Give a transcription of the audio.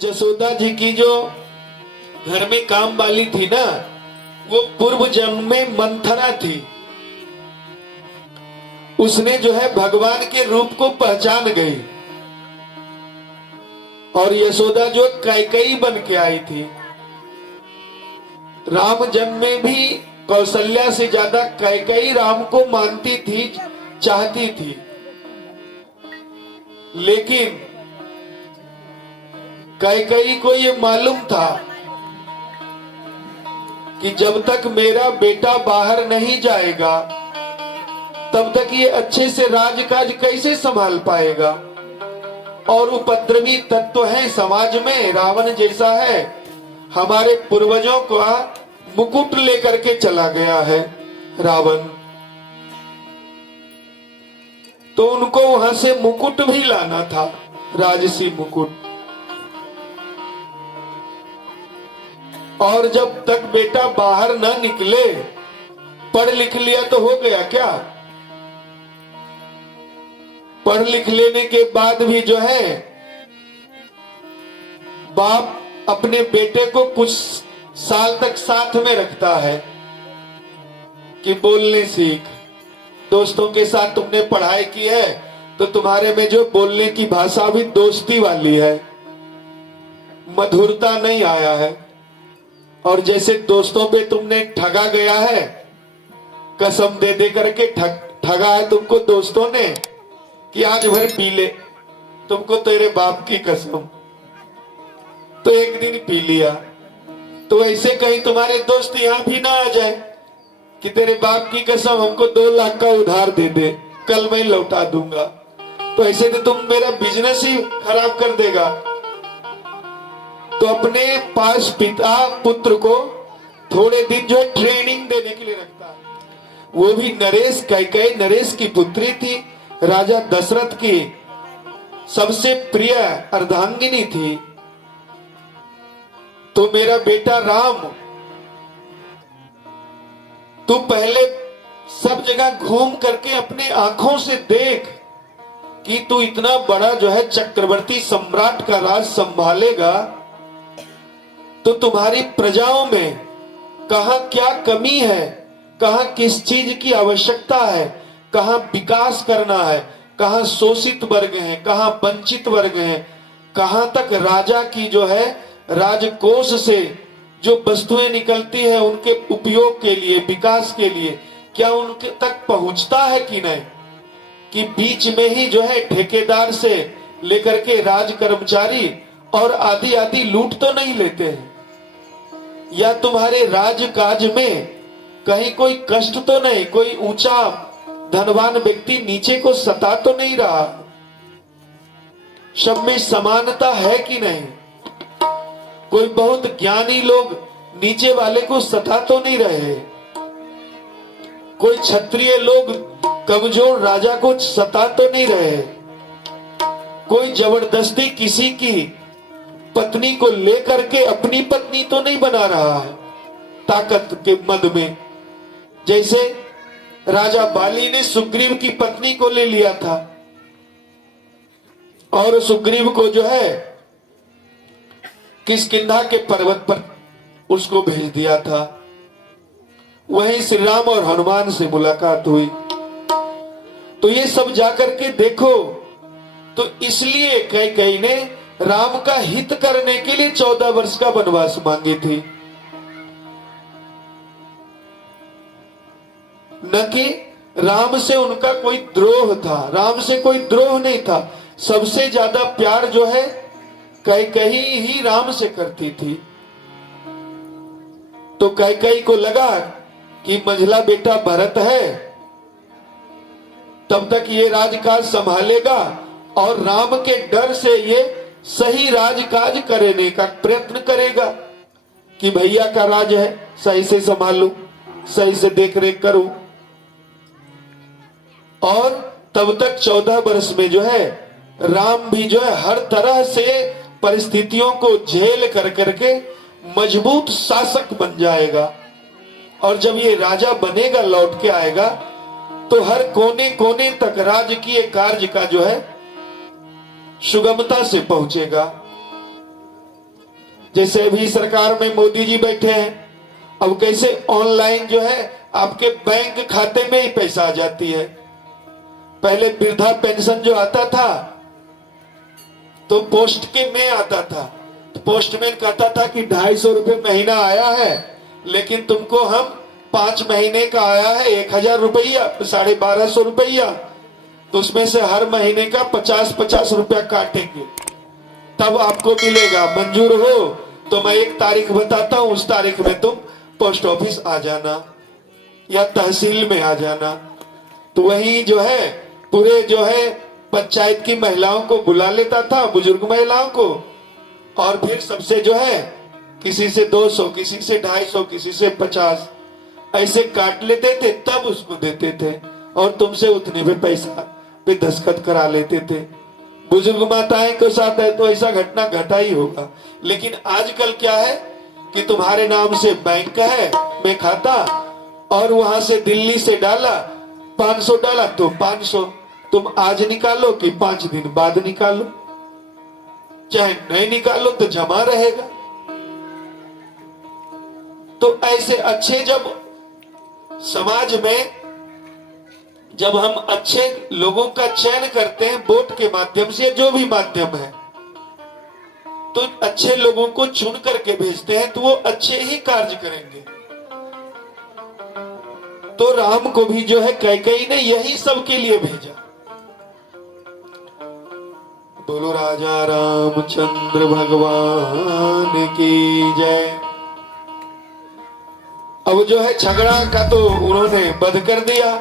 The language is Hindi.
जसोदा जी की जो घर में काम वाली थी ना, वो पूर्व जन्म में मंथरा थी। उसने जो है भगवान के रूप को पहचान गई और यशोदा जो कैकेयी बन के आई थी। राम जन्म में भी कौशल्या से ज्यादा कैकेयी राम को मानती थी, चाहती थी, लेकिन कैकेयी को ये मालूम था कि जब तक मेरा बेटा बाहर नहीं जाएगा तब तक ये अच्छे से राजकाज कैसे संभाल पाएगा। और उपद्रवी तत्व है समाज में, रावण जैसा है, हमारे पूर्वजों का मुकुट लेकर के चला गया है रावण, तो उनको वहां से मुकुट भी लाना था, राजसी मुकुट। और जब तक बेटा बाहर न निकले, पढ़ लिख लिया तो हो गया क्या? पढ़ लिख लेने के बाद भी जो है बाप अपने बेटे को कुछ साल तक साथ में रखता है कि बोलने सीख। दोस्तों के साथ तुमने पढ़ाई की है तो तुम्हारे में जो बोलने की भाषा भी दोस्ती वाली है, मधुरता नहीं आया है। और जैसे दोस्तों पे तुमने ठगा गया है, कसम दे दे करके ठगा है तुमको दोस्तों ने कि आज भर पी ले, तुमको तेरे बाप की कसम, तो एक दिन पी लिया। तो ऐसे कहीं तुम्हारे दोस्त यहां भी ना आ जाए कि तेरे बाप की कसम हमको 2 लाख का उधार दे दे, कल मैं लौटा दूंगा, तो ऐसे तो तुम मेरा बिजनेस ही खराब कर देगा। तो अपने पास पिता पुत्र को थोड़े दिन जो है ट्रेनिंग देने के लिए रखता है। वो भी नरेश, कैकेयी नरेश की पुत्री थी, राजा दशरथ की सबसे प्रिय अर्धांगिनी थी। तो मेरा बेटा राम, तू पहले सब जगह घूम करके अपने आंखों से देख कि तू इतना बड़ा जो है चक्रवर्ती सम्राट का राज संभालेगा, तो तुम्हारी प्रजाओं में कहां क्या कमी है, कहां किस चीज की आवश्यकता है, कहां विकास करना है, कहां शोषित वर्ग हैं, कहां वंचित वर्ग हैं, कहां तक राजा की जो है राजकोष से जो वस्तुएं निकलती है उनके उपयोग के लिए, विकास के लिए, क्या उनके तक पहुंचता है कि नहीं, कि बीच में ही जो है ठेकेदार से लेकर के राज कर्मचारी और आदि आदि लूट तो नहीं लेते हैं, या तुम्हारे राजकाज में कहीं कोई कष्ट तो नहीं, कोई ऊंचा धनवान व्यक्ति नीचे को सता तो नहीं रहा, सब में समानता है कि नहीं, कोई बहुत ज्ञानी लोग नीचे वाले को सता तो नहीं रहे, कोई क्षत्रिय लोग कमजोर राजा को सता तो नहीं रहे, कोई जबरदस्ती किसी की पत्नी को लेकर के अपनी पत्नी तो नहीं बना रहा है ताकत के मद में। जैसे राजा बाली ने सुग्रीव की पत्नी को ले लिया था और सुग्रीव को जो है किष्किंधा के पर्वत पर उसको भेज दिया था। वहीं श्री राम और हनुमान से मुलाकात हुई। तो ये सब जाकर के देखो, तो इसलिए कैकेयी ने राम का हित करने के लिए 14 वर्ष का वनवास मांगी थी, न कि राम से उनका कोई द्रोह था। राम से कोई द्रोह नहीं था, सबसे ज्यादा प्यार जो है कैकेयी ही राम से करती थी। तो कैकेयी को लगा कि मंझला बेटा भरत है, तब तक ये राजकाज संभालेगा और राम के डर से ये सही राजकाज करने का प्रयत्न करेगा कि भैया का राज है, सही से संभालूं, सही से देख रेख करूं। और तब तक 14 वर्ष में जो है राम भी जो है हर तरह से परिस्थितियों को झेल कर करके मजबूत शासक बन जाएगा। और जब ये राजा बनेगा, लौट के आएगा, तो हर कोने कोने तक राजकीय कार्य का जो है सुगमता से पहुंचेगा। जैसे अभी सरकार में मोदी जी बैठे हैं, अब कैसे ऑनलाइन जो है आपके बैंक खाते में ही पैसा आ जाती है। पहले वृद्धा पेंशन जो आता था तो पोस्ट के में आता था, तो पोस्टमैन कहता था कि 250 रुपये महीना आया है, लेकिन तुमको हम 5 महीने का आया है 1000 रुपया, 1250 रुपया, तो उसमें से हर महीने का 50-50 रुपया काटेंगे, तब आपको मिलेगा। मंजूर हो तो मैं एक तारीख बताता हूं, उस तारीख में तुम पोस्ट ऑफिस आ जाना या तहसील में आ जाना। तो वही जो है पूरे जो है पंचायत की महिलाओं को बुला लेता था, बुजुर्ग महिलाओं को, और फिर सबसे जो है किसी से 200, किसी से 250, किसी से 50 ऐसे काट लेते थे, तब उसको देते थे और तुमसे उतने पे पैसा पे दस्तखत करा लेते थे। बुजुर्ग माताएं के साथ है तो ऐसा घटना घटा ही होगा। लेकिन आजकल क्या है कि तुम्हारे नाम से बैंक है में खाता, और वहां से दिल्ली से डाला 500 डाला तो 500 तुम आज निकालो कि 5 दिन बाद निकालो, चाहे नहीं निकालो तो जमा रहेगा। तो ऐसे अच्छे जब समाज में जब हम अच्छे लोगों का चयन करते हैं वोट के माध्यम से, जो भी माध्यम है, तो अच्छे लोगों को चुन करके भेजते हैं तो वो अच्छे ही कार्य करेंगे। तो राम को भी जो है कैकेयी ने यही सब के लिए भेजा। बोलो राजा रामचंद्र भगवान की जय। अब जो है झगड़ा का तो उन्होंने बंद कर दिया,